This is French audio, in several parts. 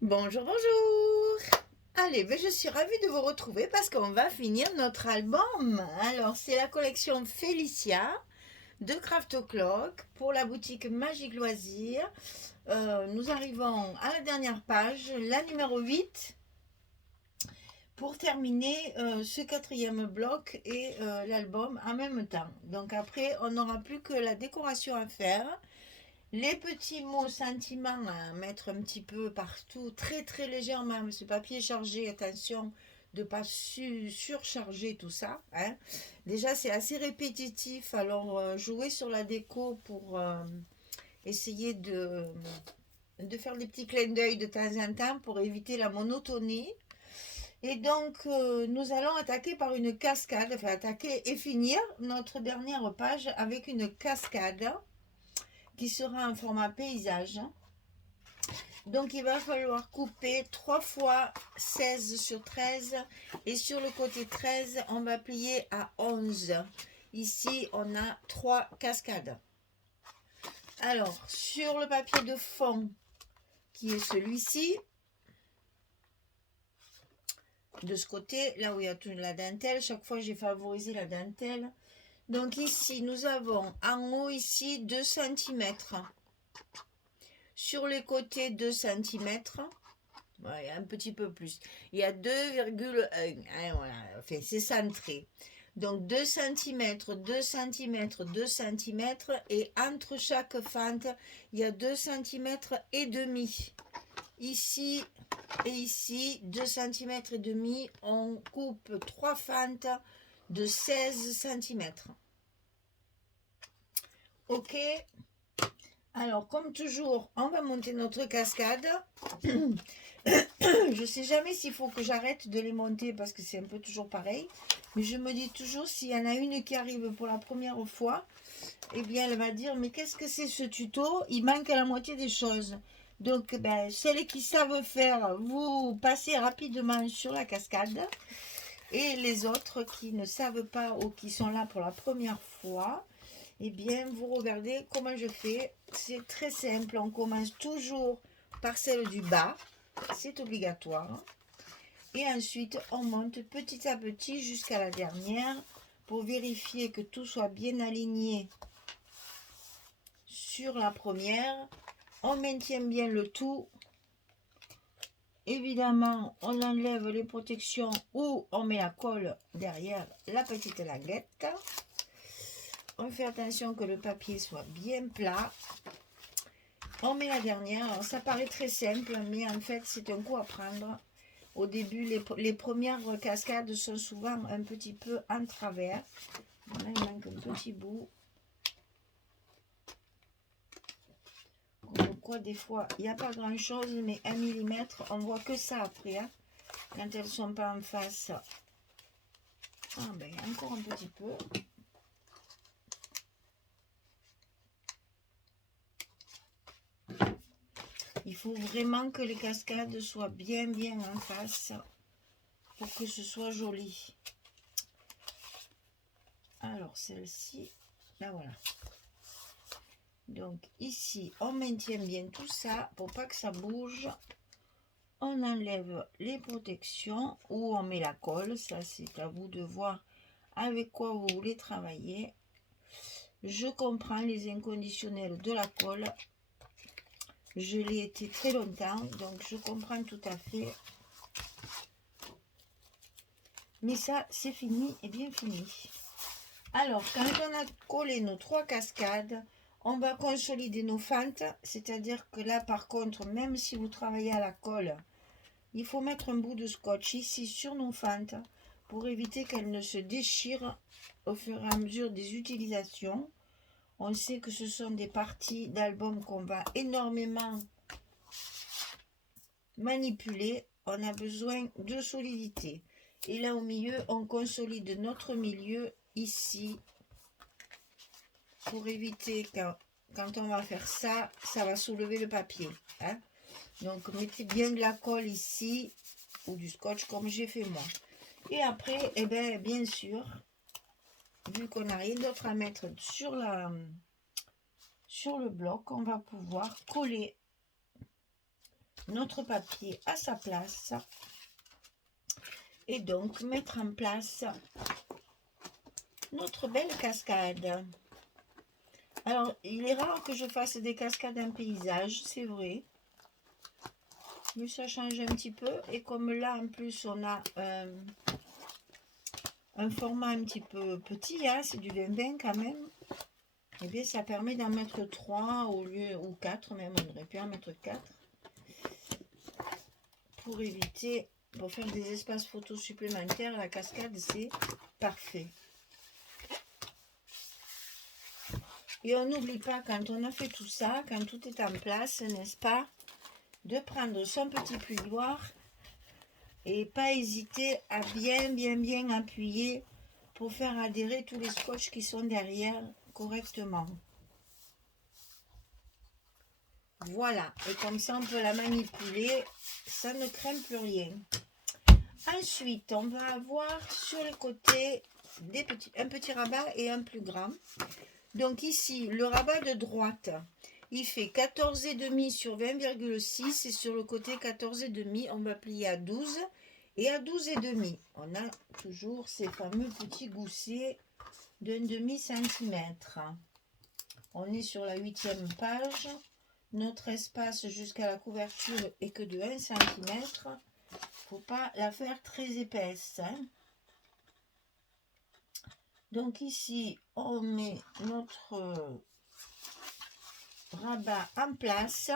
Bonjour, bonjour. Allez, je suis ravie de vous retrouver parce qu'on va finir notre album. Alors, c'est la collection Félicia de Craft O'Clock pour la boutique Magique Loisirs. Nous arrivons à la dernière page, la numéro 8, pour terminer ce quatrième bloc et l'album en même temps. Donc après, on n'aura plus que la décoration à faire. Les petits mots sentiments à mettre un petit peu partout, très très légèrement. Ce papier chargé, attention de ne pas surcharger tout ça. Hein. Déjà, c'est assez répétitif. Alors, jouer sur la déco pour essayer de faire des petits clins d'œil de temps en temps pour éviter la monotonie. Et donc, nous allons attaquer par une cascade, enfin attaquer et finir notre dernière page avec une cascade qui sera en format paysage. Donc il va falloir couper 3 fois 16 sur 13 et sur le côté 13 on va plier à 11. Ici on a 3 cascades. Alors sur le papier de fond qui est celui-ci, de ce côté là où il y a toute la dentelle, chaque fois j'ai favorisé la dentelle. Donc ici nous avons en haut ici 2 cm. Sur les côtés 2 cm. Ouais, un petit peu plus. Il y a 2,1. Hein, voilà. Enfin, c'est centré. Donc 2 cm, 2 cm, 2 cm. Et entre chaque fente, il y a 2 cm et demi. Ici et ici, 2 cm et demi. On coupe 3 fentes de 16 cm. Ok. Alors, comme toujours, on va monter notre cascade. Je sais jamais s'il faut que j'arrête de les monter parce que c'est un peu toujours pareil. Mais je me dis toujours, s'il y en a une qui arrive pour la première fois, eh bien, elle va dire, mais qu'est-ce que c'est ce tuto? Il manque la moitié des choses. Donc, ben, celles qui savent faire, vous passez rapidement sur la cascade. Et les autres qui ne savent pas ou qui sont là pour la première fois, eh bien, vous regardez comment je fais. C'est très simple. On commence toujours par celle du bas. C'est obligatoire. Et ensuite, on monte petit à petit jusqu'à la dernière pour vérifier que tout soit bien aligné sur la première. On maintient bien le tout. Évidemment, on enlève les protections ou on met la colle derrière la petite languette. On fait attention que le papier soit bien plat. On met la dernière. Alors, ça paraît très simple, mais en fait, c'est un coup à prendre. Au début, les premières cascades sont souvent un petit peu en travers. Là, il manque un petit bout. Comme quoi, des fois, il n'y a pas grand-chose, mais 1 mm, on voit que ça après. Hein, quand elles ne sont pas en face. Ah ben, encore un petit peu. Il faut vraiment que les cascades soient bien en face pour que ce soit joli. Alors celle-ci, là voilà. Donc ici, on maintient bien tout ça pour pas que ça bouge. On enlève les protections ou on met la colle. Ça, c'est à vous de voir avec quoi vous voulez travailler. Je comprends les inconditionnels de la colle. Je l'ai été très longtemps, donc je comprends tout à fait. Mais ça, c'est fini et bien fini. Alors, quand on a collé nos 3 cascades, on va consolider nos fentes. C'est-à-dire que là, par contre, même si vous travaillez à la colle, il faut mettre un bout de scotch ici sur nos fentes pour éviter qu'elles ne se déchirent au fur et à mesure des utilisations. On sait que ce sont des parties d'album qu'on va énormément manipuler. On a besoin de solidité. Et là au milieu, on consolide notre milieu ici pour éviter quand on va faire ça, ça va soulever le papier. Hein. Donc mettez bien de la colle ici ou du scotch comme j'ai fait moi. Et après, eh bien sûr, vu qu'on n'a rien d'autre à mettre sur le bloc, on va pouvoir coller notre papier à sa place et donc mettre en place notre belle cascade. Alors, il est rare que je fasse des cascades en paysage, c'est vrai. Mais ça change un petit peu. Et comme là, en plus, on a un format un petit peu petit, hein, c'est du 20-20 quand même. Et bien, ça permet d'en mettre 3 au lieu, ou 4 même, on aurait pu en mettre 4. Pour éviter, pour faire des espaces photos supplémentaires, la cascade, c'est parfait. Et on n'oublie pas, quand on a fait tout ça, quand tout est en place, n'est-ce pas, de prendre son petit pluoir et pas hésiter à bien appuyer pour faire adhérer tous les scotch qui sont derrière correctement. Voilà, et comme ça on peut la manipuler, ça ne crème plus rien. Ensuite, on va avoir sur les côtés un petit rabat et un plus grand. Donc ici, le rabat de droite, il fait 14,5 sur 20,6 et sur le côté 14,5, on va plier à 12 et à 12,5. On a toujours ces fameux petits goussets d'un demi-centimètre. On est sur la 8e page. Notre espace jusqu'à la couverture est que de 1 cm. Il ne faut pas la faire très épaisse, hein. Donc ici, on met notre rabat en place.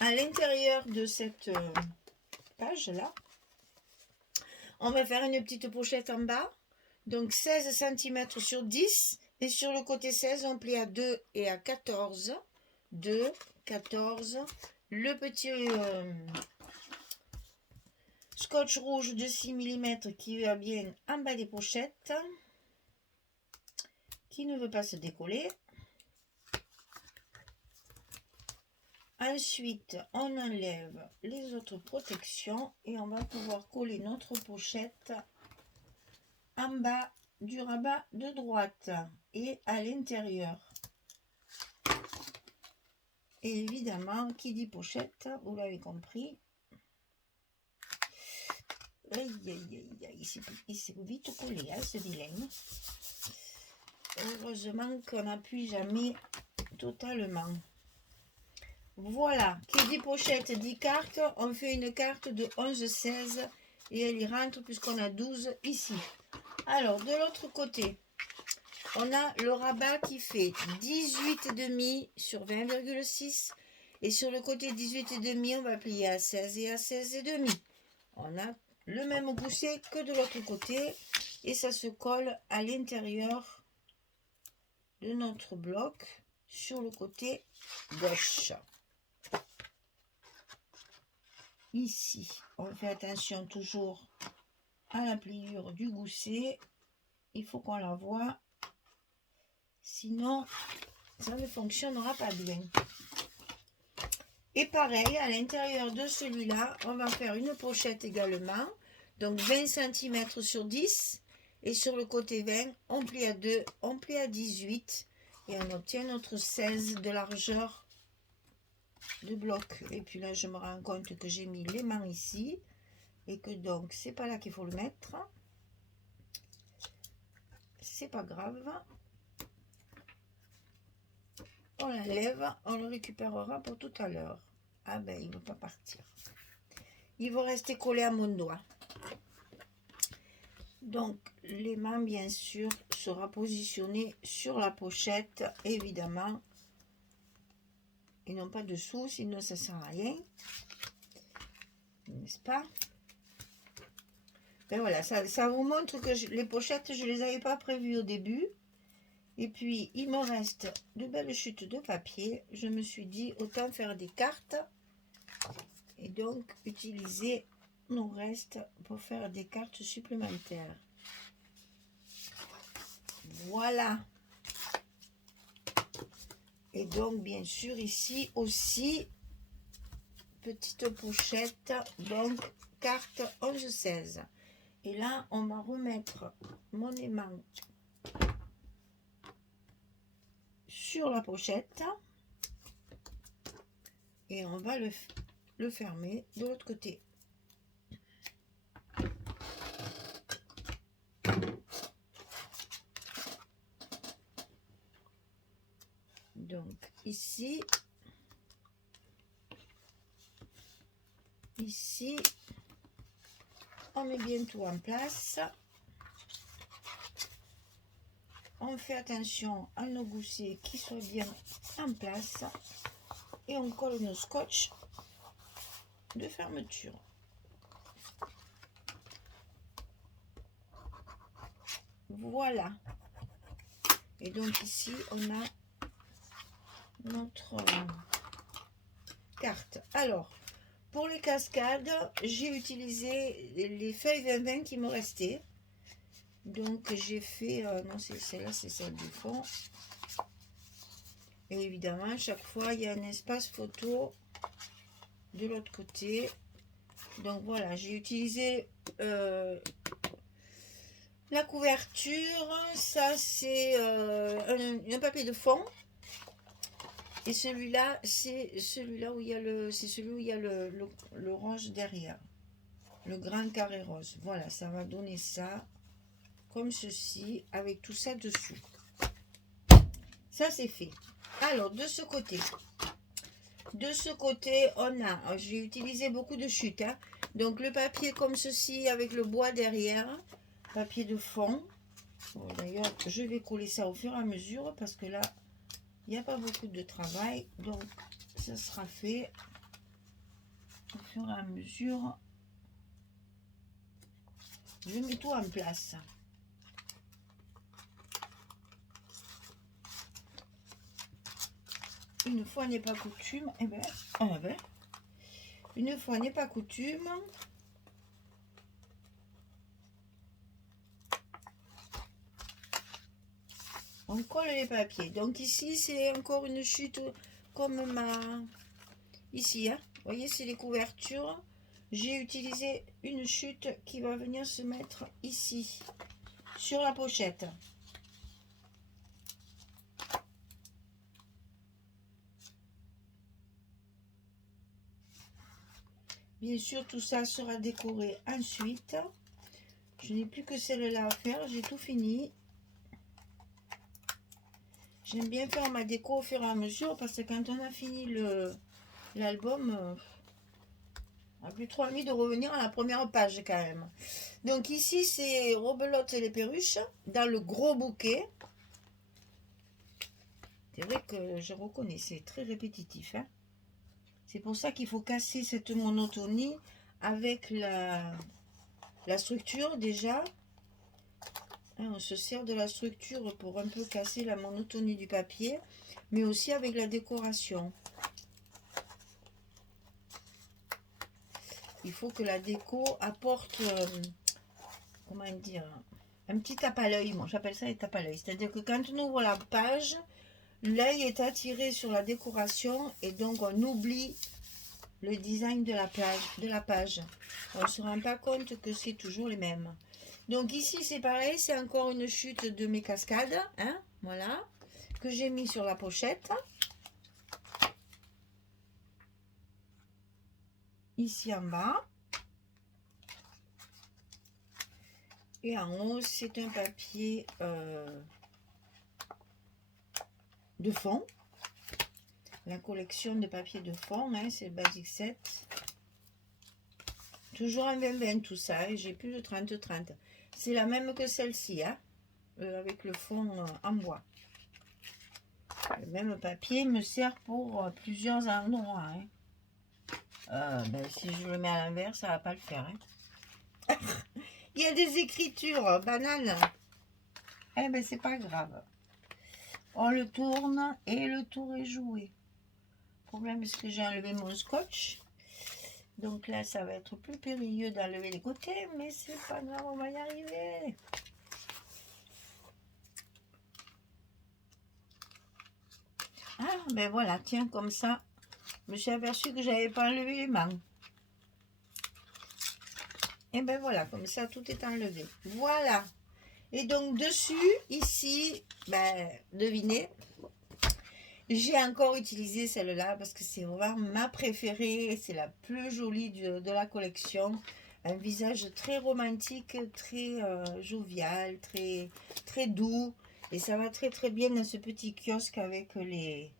À l'intérieur de cette page-là, on va faire une petite pochette en bas. Donc 16 cm sur 10. Et sur le côté 16, on plie à 2 et à 14. 2, 14. Le petit scotch rouge de 6 mm qui va bien en bas des pochettes, qui ne veut pas se décoller. Ensuite, on enlève les autres protections et on va pouvoir coller notre pochette en bas du rabat de droite et à l'intérieur. Et évidemment, qui dit pochette, vous l'avez compris, il s'est vite collé, hein, ce vilain. Heureusement qu'on n'appuie jamais totalement. Voilà, qui dit pochette dit carte. On fait une carte de 11-16 et elle y rentre puisqu'on a 12 ici. Alors, de l'autre côté, on a le rabat qui fait 18,5 sur 20,6 et sur le côté 18,5, on va plier à 16 et à 16,5. On a le même gousset que de l'autre côté et ça se colle à l'intérieur de notre bloc sur le côté gauche. Ici, on fait attention toujours à la pliure du gousset. Il faut qu'on la voie, sinon ça ne fonctionnera pas bien. Et pareil, à l'intérieur de celui-là, on va faire une pochette également. Donc 20 cm sur 10. Et sur le côté 20, on plie à 2, on plie à 18. Et on obtient notre 16 de largeur de bloc. Et puis là, je me rends compte que j'ai mis l'aimant ici. Et que donc, c'est pas là qu'il faut le mettre. C'est pas grave. On l'enlève, on le récupérera pour tout à l'heure. Ah ben, il ne veut pas partir. Il va rester collé à mon doigt. Donc, l'aimant, bien sûr, sera positionné sur la pochette, évidemment. Et non pas dessous, sinon ça ne sert à rien. N'est-ce pas? Ben voilà, ça vous montre que les pochettes, je ne les avais pas prévues au début. Et puis, il me reste de belles chutes de papier. Je me suis dit, autant faire des cartes. Et donc, utiliser nos restes pour faire des cartes supplémentaires. Voilà. Et donc, bien sûr, ici aussi, petite pochette, donc carte 11-16. Et là, on va remettre mon aimant sur la pochette. Et on va le fermer de l'autre côté. Donc ici, on met bien tout en place. On fait attention à nos goussets qui soient bien en place et on colle nos scotch de fermeture. Voilà. Et donc ici, on a notre carte. Alors, pour les cascades, j'ai utilisé les feuilles 20-20 qui me restaient. Donc, j'ai fait... non, c'est celle-là, c'est celle du fond. Et évidemment, à chaque fois, il y a un espace photo de l'autre côté. Donc, voilà, j'ai utilisé la couverture. Ça, c'est un papier de fond. Et celui-là, c'est celui-là où il y a le rose derrière. Le grand carré rose. Voilà, ça va donner ça comme ceci, avec tout ça dessus. Ça, c'est fait. Alors, de ce côté, on a, j'ai utilisé beaucoup de chutes. Hein. Donc, le papier comme ceci, avec le bois derrière. Papier de fond. Bon, d'ailleurs, je vais coller ça au fur et à mesure, parce que là, il n'y a pas beaucoup de travail, donc ça sera fait au fur et à mesure. Je mets tout en place. Une fois n'est pas coutume, une fois n'est pas coutume, on colle les papiers. Donc ici, c'est encore une chute comme ici, hein. Vous voyez, c'est les couvertures. J'ai utilisé une chute qui va venir se mettre ici, sur la pochette. Bien sûr, tout ça sera décoré ensuite. Je n'ai plus que celle-là à faire, j'ai tout fini. J'aime bien faire ma déco au fur et à mesure, parce que quand on a fini l'album, on n'a plus trop envie de revenir à la première page quand même. Donc ici, c'est Robelote et les perruches, dans le gros bouquet. C'est vrai que je reconnais, c'est très répétitif. Hein. C'est pour ça qu'il faut casser cette monotonie avec la structure déjà. Hein, on se sert de la structure pour un peu casser la monotonie du papier, mais aussi avec la décoration. Il faut que la déco apporte, comment dire, un petit tape à l'œil. Moi, j'appelle ça les tapes à l'œil. C'est-à-dire que quand on ouvre la page, l'œil est attiré sur la décoration et donc on oublie le design de la page. On ne se rend pas compte que c'est toujours les mêmes. Donc ici, c'est pareil, c'est encore une chute de mes cascades, hein, voilà, que j'ai mis sur la pochette. Ici en bas. Et en haut, c'est un papier de fond. La collection de papier de fond, hein, c'est le Basic Set. Toujours un 20-20 tout ça, et j'ai plus de 30-30. C'est la même que celle-ci, hein, avec le fond en bois. Le même papier me sert pour plusieurs endroits. Hein. Si je le mets à l'envers, ça va pas le faire. Hein. Il y a des écritures, banane. Eh ben, c'est pas grave. On le tourne et le tour est joué. Le problème, c'est que j'ai enlevé mon scotch. Donc là, ça va être plus périlleux d'enlever les côtés, mais c'est pas grave, on va y arriver. Ah, ben voilà, tiens, comme ça, je me suis aperçue que j'avais pas enlevé les mains. Et ben voilà, comme ça, tout est enlevé. Voilà. Et donc, dessus, ici, ben, devinez, J'ai encore utilisé celle-là parce que c'est vraiment ma préférée. C'est la plus jolie de la collection. Un visage très romantique, très jovial, très doux. Et ça va très très bien dans ce petit kiosque avec les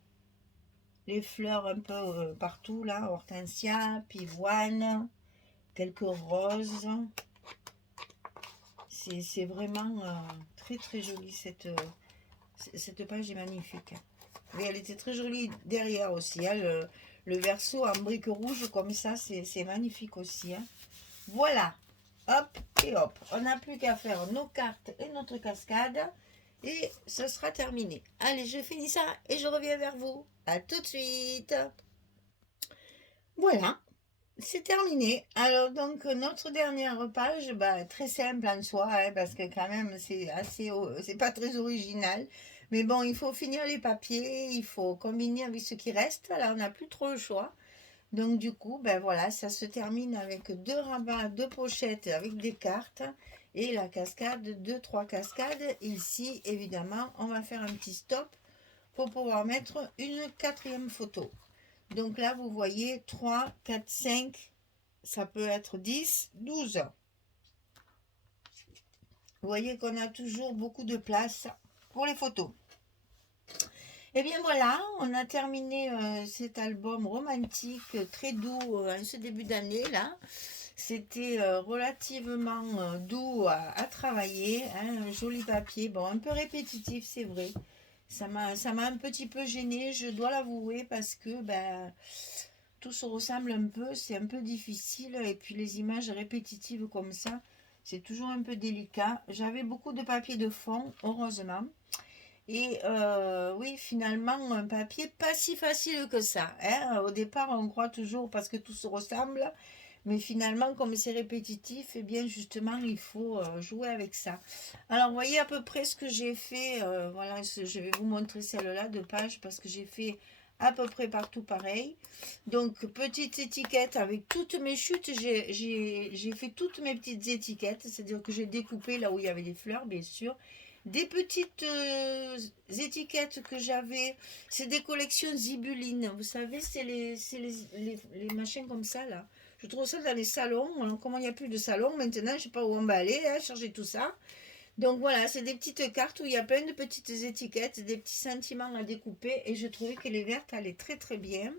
fleurs un peu partout là. Hortensia, pivoine, quelques roses. C'est vraiment très très joli cette page est magnifique. Et elle était très jolie derrière aussi. Hein, le verso en briques rouges comme ça, c'est magnifique aussi. Hein. Voilà. Hop et hop. On n'a plus qu'à faire nos cartes et notre cascade. Et ce sera terminé. Allez, je finis ça et je reviens vers vous. À tout de suite. Voilà. C'est terminé. Alors donc notre dernière page, bah, très simple en soi, hein, parce que quand même c'est pas très original. Mais bon, il faut finir les papiers, il faut combiner avec ce qui reste. Là, on n'a plus trop le choix. Donc du coup, ben voilà, ça se termine avec deux rabats, deux pochettes avec des cartes et la cascade, deux, trois cascades. Ici, évidemment, on va faire un petit stop pour pouvoir mettre une quatrième photo. Donc là, vous voyez 3, 4, 5, ça peut être 10, 12. Vous voyez qu'on a toujours beaucoup de place pour les photos. Et bien voilà, on a terminé cet album romantique très doux en ce début d'année là. C'était relativement doux à travailler, hein, un joli papier, bon un peu répétitif c'est vrai. Ça m'a un petit peu gênée, je dois l'avouer, parce que ben, tout se ressemble un peu, c'est un peu difficile, et puis les images répétitives comme ça, c'est toujours un peu délicat. J'avais beaucoup de papier de fond, heureusement. Et oui, finalement, un papier pas si facile que ça. Hein. Au départ, on croit toujours parce que tout se ressemble, mais finalement, comme c'est répétitif, eh bien justement, il faut jouer avec ça. Alors, vous voyez à peu près ce que j'ai fait. Voilà, je vais vous montrer celle-là de page parce que j'ai fait à peu près partout pareil. Donc, petite étiquette avec toutes mes chutes. J'ai fait toutes mes petites étiquettes, c'est-à-dire que j'ai découpé là où il y avait des fleurs, bien sûr. Des petites étiquettes que j'avais, c'est des collections Zibulines. Vous savez, c'est les machins comme ça, là. Je trouve ça dans les salons. Alors, comment il n'y a plus de salon maintenant, je ne sais pas où on va aller, hein, charger tout ça. Donc voilà, c'est des petites cartes où il y a plein de petites étiquettes, des petits sentiments à découper. Et je trouvais que les vertes allaient très très bien.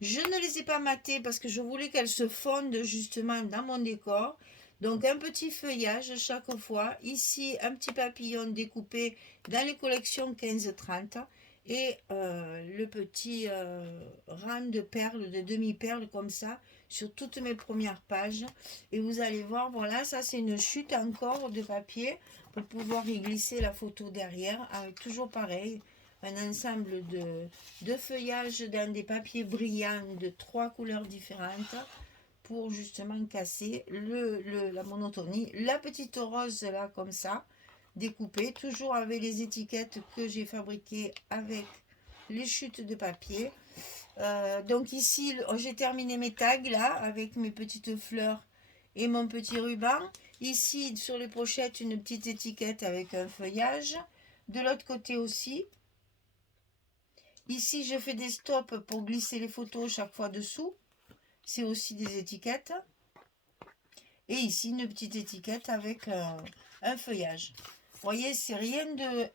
Je ne les ai pas matées parce que je voulais qu'elles se fondent justement dans mon décor. Donc un petit feuillage chaque fois. Ici, un petit papillon découpé dans les collections 15-30. Et le petit rang de perles, de demi-perles comme ça, sur toutes mes premières pages. Et vous allez voir, voilà, ça c'est une chute encore de papier pour pouvoir y glisser la photo derrière. Avec toujours pareil, un ensemble de feuillages dans des papiers brillants de 3 couleurs différentes pour justement casser la monotonie. La petite rose là comme ça, découpée, toujours avec les étiquettes que j'ai fabriquées avec les chutes de papier. Donc ici, j'ai terminé mes tags là avec mes petites fleurs et mon petit ruban. Ici, sur les pochettes, une petite étiquette avec un feuillage. De l'autre côté aussi. Ici, je fais des stops pour glisser les photos chaque fois dessous. C'est aussi des étiquettes. Et ici, une petite étiquette avec un feuillage. Vous voyez, c'est rien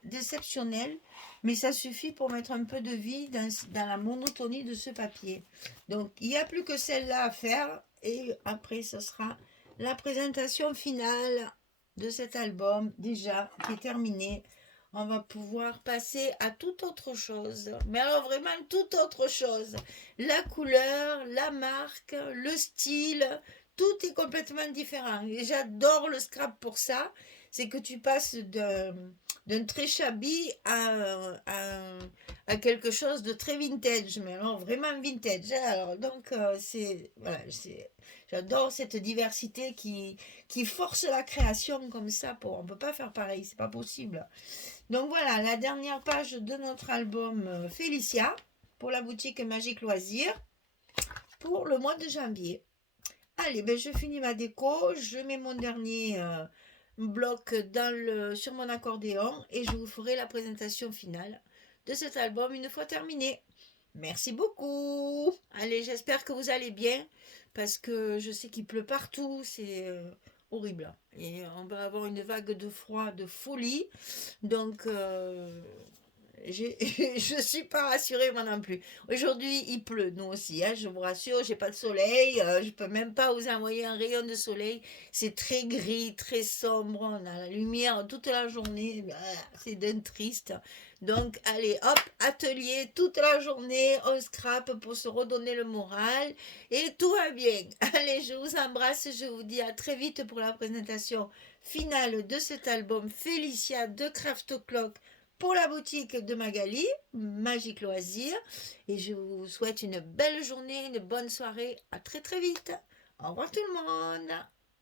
d'exceptionnel, mais ça suffit pour mettre un peu de vie dans la monotonie de ce papier. Donc, il n'y a plus que celle-là à faire. Et après, ce sera la présentation finale de cet album, déjà, qui est terminé. On va pouvoir passer à toute autre chose. Mais alors vraiment toute autre chose. La couleur, la marque, le style, tout est complètement différent. Et j'adore le scrap pour ça. C'est que tu passes d'un très shabby à quelque chose de très vintage. Mais alors vraiment vintage. Alors, donc voilà, j'adore cette diversité qui force la création comme ça. On ne peut pas faire pareil, c'est pas possible. Donc voilà, la dernière page de notre album Félicia pour la boutique Magique Loisirs pour le mois de janvier. Allez, ben je finis ma déco, je mets mon dernier bloc sur mon accordéon et je vous ferai la présentation finale de cet album une fois terminé. Merci beaucoup. Allez, j'espère que vous allez bien parce que je sais qu'il pleut partout, c'est horrible. Et on va avoir une vague de froid de folie. Donc, je suis pas rassurée moi non plus. Aujourd'hui, il pleut, nous aussi, hein, je vous rassure, j'ai pas de soleil, je peux même pas vous envoyer un rayon de soleil. C'est très gris, très sombre, on a la lumière toute la journée, c'est d'un triste. Donc, allez, hop, atelier toute la journée, on scrape pour se redonner le moral et tout va bien. Allez, je vous embrasse, je vous dis à très vite pour la présentation finale de cet album Félicia de Craft O'Clock pour la boutique de Magali, Magique Loisir. Et je vous souhaite une belle journée, une bonne soirée. À très très vite. Au revoir tout le monde.